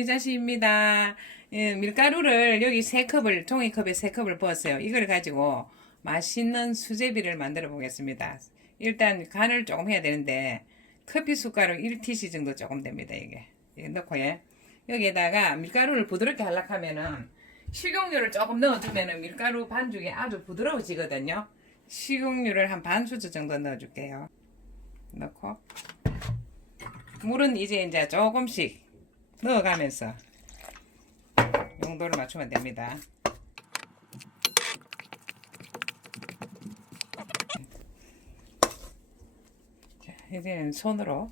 미자씨입니다. 예, 밀가루를 여기 세 컵을 종이컵에 세 컵을 부었어요. 이걸 가지고 맛있는 수제비를 만들어 보겠습니다. 일단 간을 조금 해야 되는데 커피 숟가락 1티시 정도 조금 됩니다. 이게 이거 넣고 예. 여기에다가 밀가루를 부드럽게 하려고 하면은 식용유를 조금 넣어주면은 밀가루 반죽이 아주 부드러워지거든요. 식용유를 한 반 수저 정도 넣어줄게요. 넣고 물은 이제 이제 조금씩 넣어가면서 용도를 맞추면 됩니다. 자, 이제는 손으로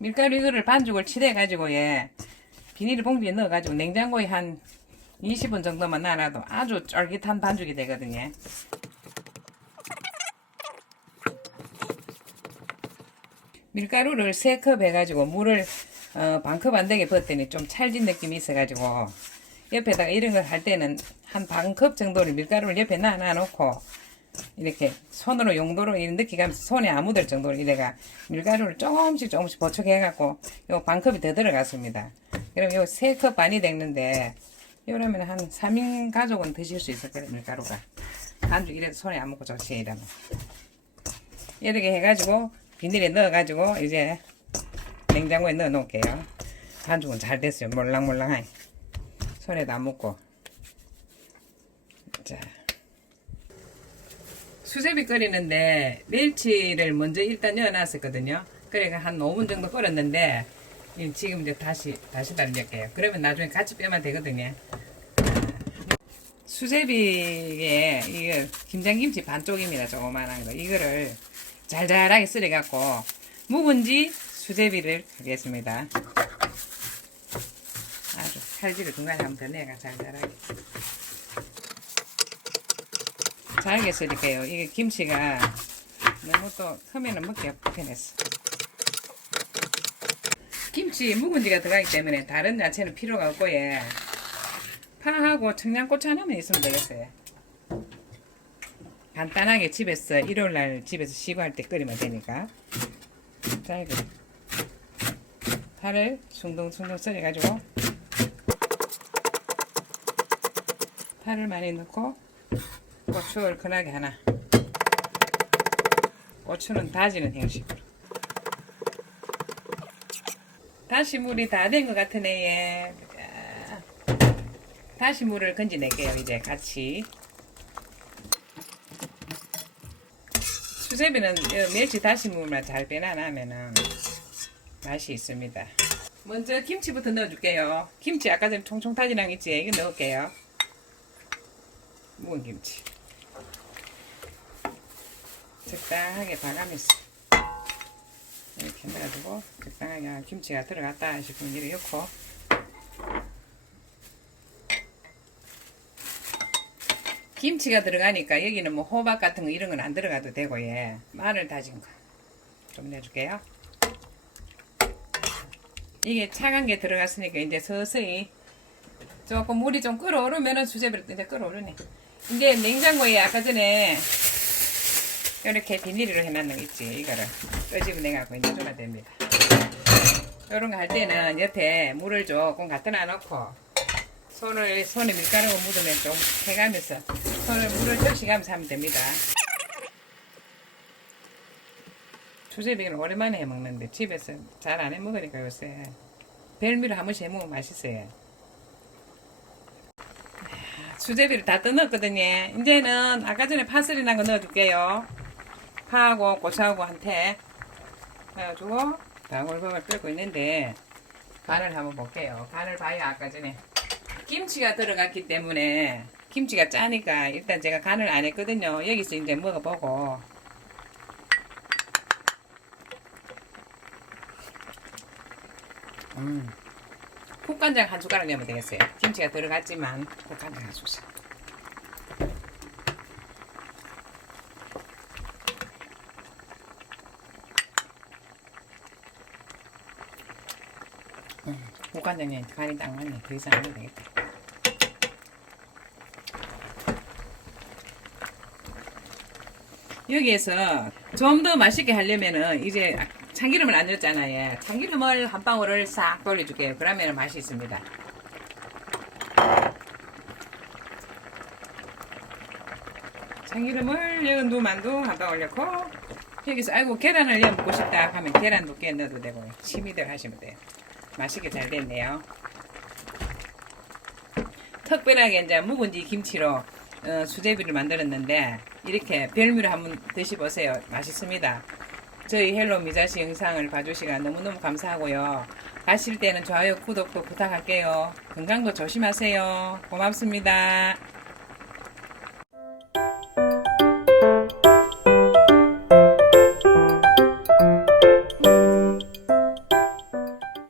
밀가루 이거를 반죽을 칠해 가지고 예 비닐 봉지에 넣어 가지고 냉장고에 한 20분 정도만 놔놔도 아주 쫄깃한 반죽이 되거든요. 밀가루를 세컵 해가지고 물을 어, 반컵 안 되게 부었더니 좀 찰진 느낌이 있어가지고 옆에다가 이런 걸 할 때는 한 반컵 정도를 밀가루를 옆에 놔놓고 이렇게 손으로 용도로 이렇게 느끼가면서 손에 안 묻을 정도로 이래가 밀가루를 조금씩 조금씩 보충해 갖고 요 반컵이 더 들어갔습니다. 그럼 요 세 컵 반이 됐는데 이러면 한 3인 가족은 드실 수 있을 거예요 밀가루가 반죽 이래도 손에 안 묻고 좋지 이러면 이렇게 해가지고 비닐에 넣어가지고 이제 냉장고에 넣어 놓을게요. 반죽은 잘 됐어요. 몰랑몰랑하니. 손에도 안 묻고. 자. 수제비 끓이는데 멸치를 먼저 일단 넣어놨었거든요. 그래가 한 5분 정도 끓였는데 이 지금 이제 다시 다시 달릴게요. 그러면 나중에 같이 빼면 되거든요. 수제비에 이게 김장김치 반쪽입니다. 조그만한 거. 이거를 잘잘하게 썰어갖고 묵은지 수제비를 하겠습니다. 아주 칼질을 중간에 한번 더 내가 잘잘하게. 잘게 썰을게요. 이게 김치가 너무 또 크면은 먹기 불편했어. 김치 묵은지가 들어가기 때문에 다른 야채는 필요가 없고 예. 파하고 청양고추 하나만 있으면 되겠어요. 간단하게 집에서 일요일날 집에서 쉬고 할 때 끓이면 되니까. 자 이거 파를 숭둥숭둥 썰어가지고 파를 많이 넣고 고추 얼큰하게 하나. 고추는 다지는 형식으로. 다시 물이 다 된 것 같으네 얘. 자. 다시 물을 건져낼게요 이제 같이 수제비는 이 멸치 다시 물만 잘 빼놔놓으면 맛이 있습니다. 먼저 김치부터 넣어줄게요. 김치 아까 전에 총총 타진랑 있지? 이거 넣을게요. 묵은 김치. 적당하게 봐가면서 이렇게 넣어주고 적당하게 아, 김치가 들어갔다 싶으면 이렇게 넣고 김치가 들어가니까 여기는 뭐 호박 같은 거 이런 건 안 들어가도 되고 예 마늘 다진 거. 좀 내줄게요. 이게 차가운 게 들어갔으니까 이제 서서히 조금 물이 좀 끓어오르면은 수제비를 이제 끓어오르네. 이제 냉장고에 아까 전에 이렇게 비닐로 해놨는 거 있지? 이거를 끄집어내갖고 이제 주면 됩니다. 이런 거 할 때는 옆에 물을 조금 갖다 놔놓고 손을 손에 밀가루가 묻으면 좀 해가면서 손을 물을 적시가면서 하면 됩니다. 수제비는 오랜만에 해 먹는데 집에서 잘 안 해 먹으니까 요새 별미로 한 번씩 해 먹으면 맛있어요. 수제비를 다 떠넣었거든요. 이제는 아까 전에 파슬리 난거 넣어줄게요. 파하고 고추하고 한테 넣어주고 방울방울 끓고 있는데 간을 한번 볼게요. 간을 봐야 아까 전에 김치가 들어갔기 때문에 김치가 짜니까 일단 제가 간을 안 했거든요. 여기서 이제 먹어보고 음. 국간장 한 숟가락 넣으면 되겠어요. 김치가 들어갔지만 국간장 한 숟가락. 음, 국간장이 간이 딱 맞네. 더 이상 안 해도 되겠다. 여기에서 좀 더 맛있게 하려면은 이제 참기름을 안 넣었잖아요. 참기름을 한 방울을 싹 돌려줄게요. 그러면 맛이 있습니다. 참기름을 여은도 만두 한 방울 넣고 여기서 아이고 계란을 넣어 먹고 싶다 하면 계란도 꽤 넣어도 되고요. 취미대로 하시면 돼요. 맛있게 잘 됐네요. 특별하게 이제 묵은지 김치로 어, 수제비를 만들었는데 이렇게 별미로 한번 드셔보세요. 맛있습니다. 저희 헬로 미자씨 영상을 봐주시가 너무너무 감사하고요. 가실 때는 좋아요, 구독도 부탁할게요. 건강도 조심하세요. 고맙습니다.